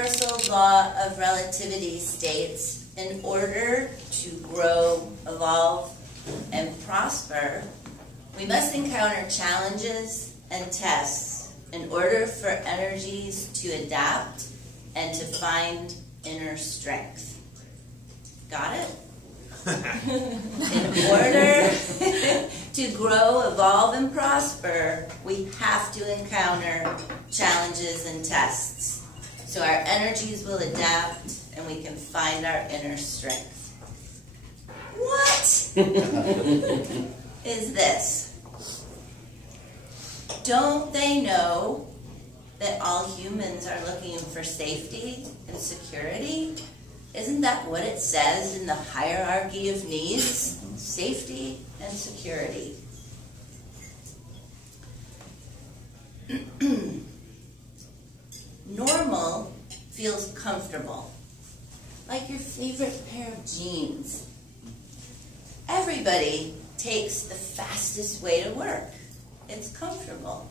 universal law of relativity states, in order to grow, evolve, and prosper, we must encounter challenges and tests in order for energies to adapt and to find inner strength. Got it? In order to grow, evolve, and prosper, we have to encounter challenges and tests. So our energies will adapt and we can find our inner strength. What is this? Don't they know that all humans are looking for safety and security? Isn't that what it says in the hierarchy of needs? Safety and security. Normal feels comfortable, like your favorite pair of jeans. Everybody takes the fastest way to work. It's comfortable.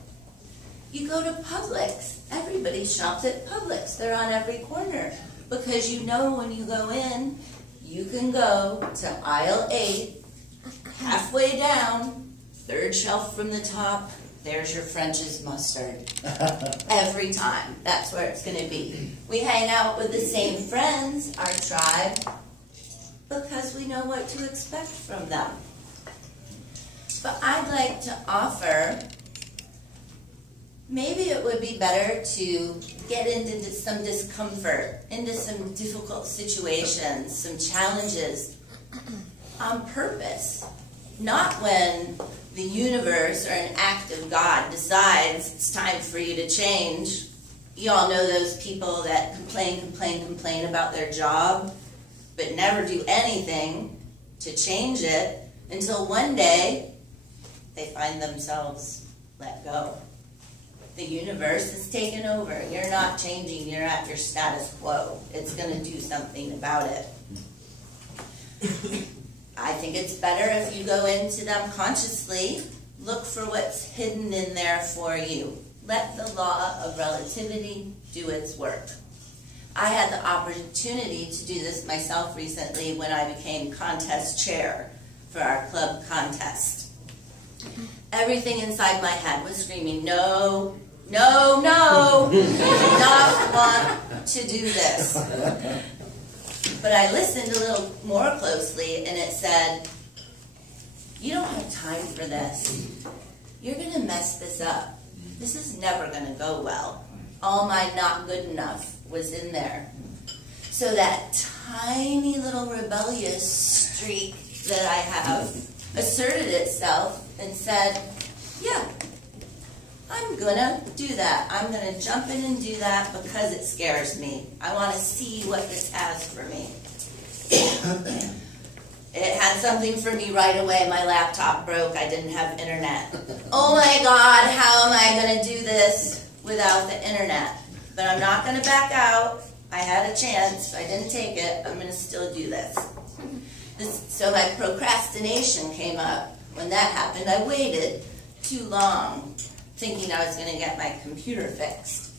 You go to Publix. Everybody shops at Publix. They're on every corner. Because you know when you go in, you can go to aisle 8, halfway down, third shelf from the top, there's your French's mustard. Every time. That's where it's going to be. We hang out with the same friends, our tribe, because we know what to expect from them. But I'd like to offer, maybe it would be better to get into some discomfort, into some difficult situations, some challenges on purpose. Not when the universe or an act of God decides it's time for you to change. You all know those people that complain about their job, but never do anything to change it until one day they find themselves let go. The universe is taken over. You're not changing. You're at your status quo. It's going to do something about it. I think it's better if you go into them consciously. Look for what's hidden in there for you. Let the law of relativity do its work. I had the opportunity to do this myself recently when I became contest chair for our club contest. Everything inside my head was screaming, no, no, no, I do not want to do this. But I listened a little more closely and it said, you don't have time for this. You're going to mess this up. This is never going to go well. All my not good enough was in there. So that tiny little rebellious streak that I have asserted itself and said, yeah, I'm gonna do that. I'm gonna jump in and do that because it scares me. I want to see what this has for me. It had something for me right away. My laptop broke. I didn't have internet. Oh my God, how am I gonna do this without the internet? But I'm not gonna back out. I had a chance. I didn't take it. I'm gonna still do this. So my procrastination came up. When that happened, I waited too long, thinking I was going to get my computer fixed.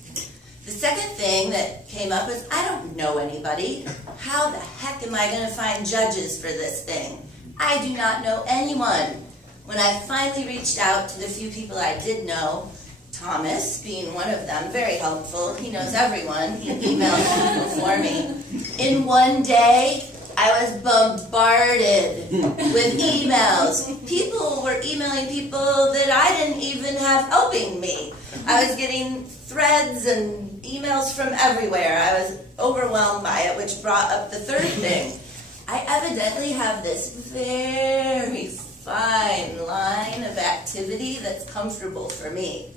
The second thing that came up is, I don't know anybody. How the heck am I going to find judges for this thing? I do not know anyone. When I finally reached out to the few people I did know, Thomas being one of them, very helpful. He knows everyone. He emails people for me. In one day, I was bombarded with emails. People were emailing people that I didn't even have helping me. I was getting threads and emails from everywhere. I was overwhelmed by it, which brought up the third thing. I evidently have this very fine line of activity that's comfortable for me.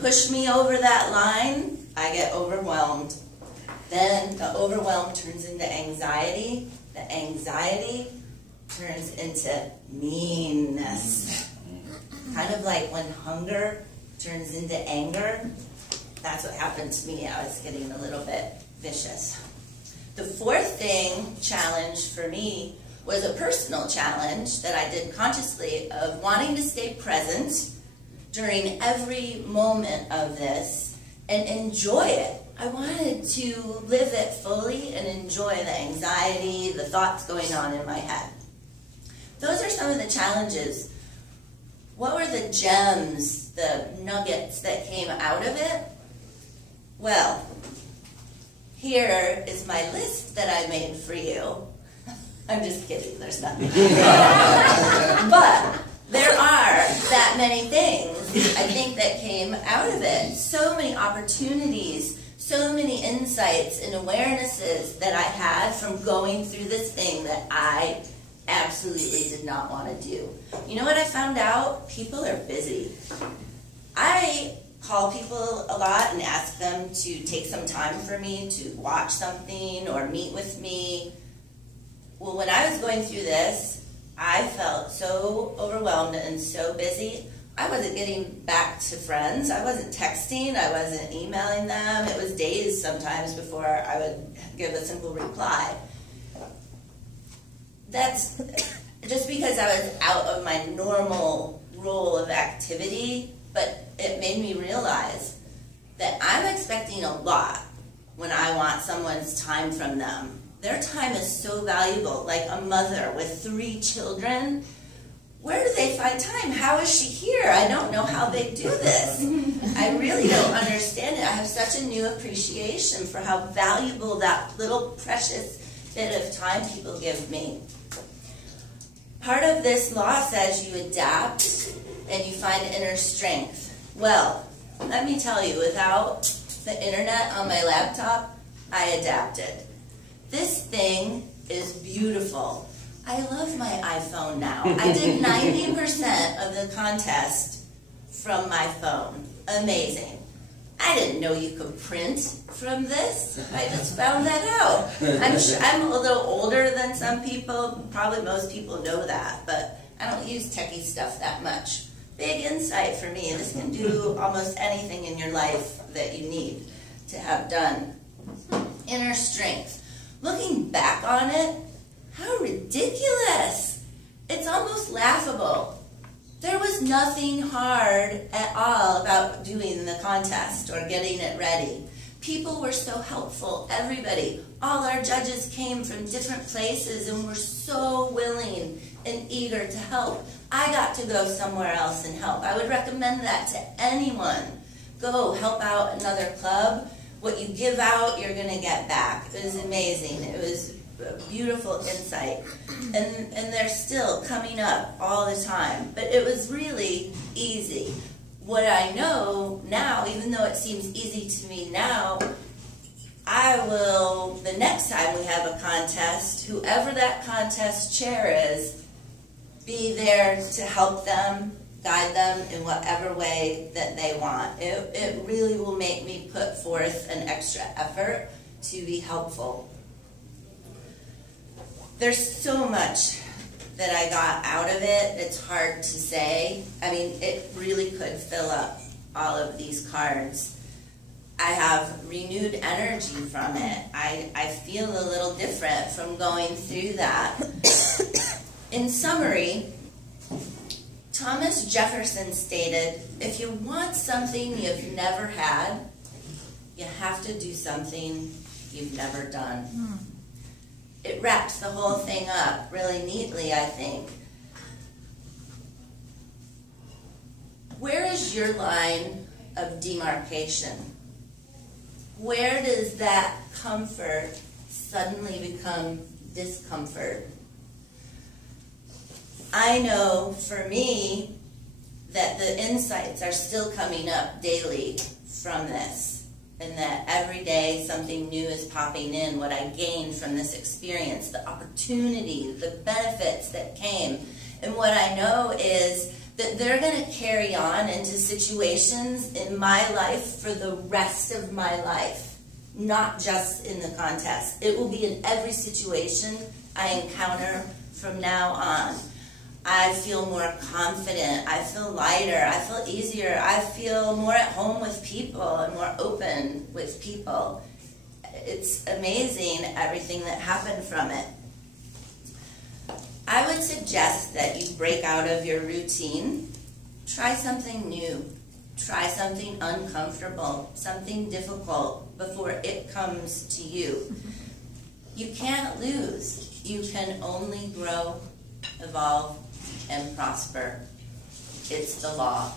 Push me over that line, I get overwhelmed. Then the overwhelm turns into anxiety. The anxiety turns into meanness. Kind of like when hunger turns into anger. That's what happened to me. I was getting a little bit vicious. The fourth challenge for me, was a personal challenge that I did consciously of wanting to stay present during every moment of this and enjoy it. I wanted to live it fully and enjoy the anxiety, the thoughts going on in my head. Those are some of the challenges. What were the gems, the nuggets that came out of it? Well, here is my list that I made for you. I'm just kidding, there's nothing. But there are that many things, I think, that came out of it. So many opportunities, so many insights and awarenesses that I had from going through this thing that I absolutely did not want to do. You know what I found out? People are busy. I call people a lot and ask them to take some time for me to watch something or meet with me. Well, when I was going through this, I felt so overwhelmed and so busy. I wasn't getting back to friends. I wasn't texting. I wasn't emailing them. It was days sometimes before I would give a simple reply. That's just because I was out of my normal role of activity, but it made me realize that I'm expecting a lot when I want someone's time from them. Their time is so valuable, like a mother with 3 children. Where do they find time? How is she here? I don't know how they do this. I really don't understand it. I have such a new appreciation for how valuable that little precious bit of time people give me. Part of this law says you adapt and you find inner strength. Well, let me tell you, without the internet on my laptop, I adapted. This thing is beautiful. I love my iPhone now. I did 90% of the contest from my phone. Amazing. I didn't know you could print from this. I just found that out. I'm a little older than some people. Probably most people know that, but I don't use techie stuff that much. Big insight for me. This can do almost anything in your life that you need to have done. Inner strength. Looking back on it, how ridiculous. It's almost laughable. There was nothing hard at all about doing the contest or getting it ready. People were so helpful, everybody. All our judges came from different places and were so willing and eager to help. I got to go somewhere else and help. I would recommend that to anyone. Go help out another club. What you give out, you're going to get back. It was amazing. It was a beautiful insight. And they're still coming up all the time. But it was really easy. What I know now, even though it seems easy to me now, I will, the next time we have a contest, whoever that contest chair is, be there to help them, guide them in whatever way that they want. It really will make me put forth an extra effort to be helpful. There's so much that I got out of it, it's hard to say. I mean, it really could fill up all of these cards. I have renewed energy from it. I feel a little different from going through that. In summary, Thomas Jefferson stated, if you want something you've never had, you have to do something you've never done. It wraps the whole thing up really neatly, I think. Where is your line of demarcation? Where does that comfort suddenly become discomfort? I know for me that the insights are still coming up daily from this, and that every day something new is popping in, what I gained from this experience, the opportunity, the benefits that came. And what I know is that they're going to carry on into situations in my life for the rest of my life, not just in the contest. It will be in every situation I encounter from now on. I feel more confident, I feel lighter, I feel easier, I feel more at home with people and more open with people. It's amazing everything that happened from it. I would suggest that you break out of your routine, try something new. Try something uncomfortable, something difficult before it comes to you. You can't lose. You can only grow, evolve, and prosper. It's the law.